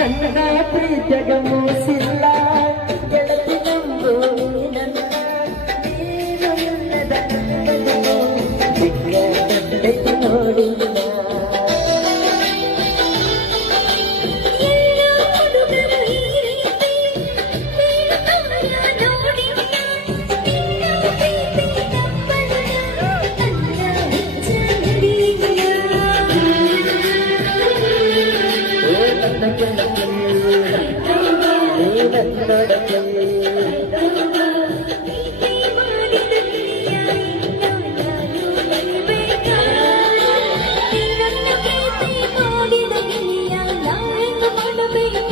ನನ್ನ ಪ್ರೀತಿಯಾಗ ಮೋಸಿಲ್ಲ ಗೆಳತಿ ನಂಬು ನನ್ನ ನೀನು ಇಲ್ಲದ ಬಿಟ್ಟು ನೋಡಿಲ್ಲ Baby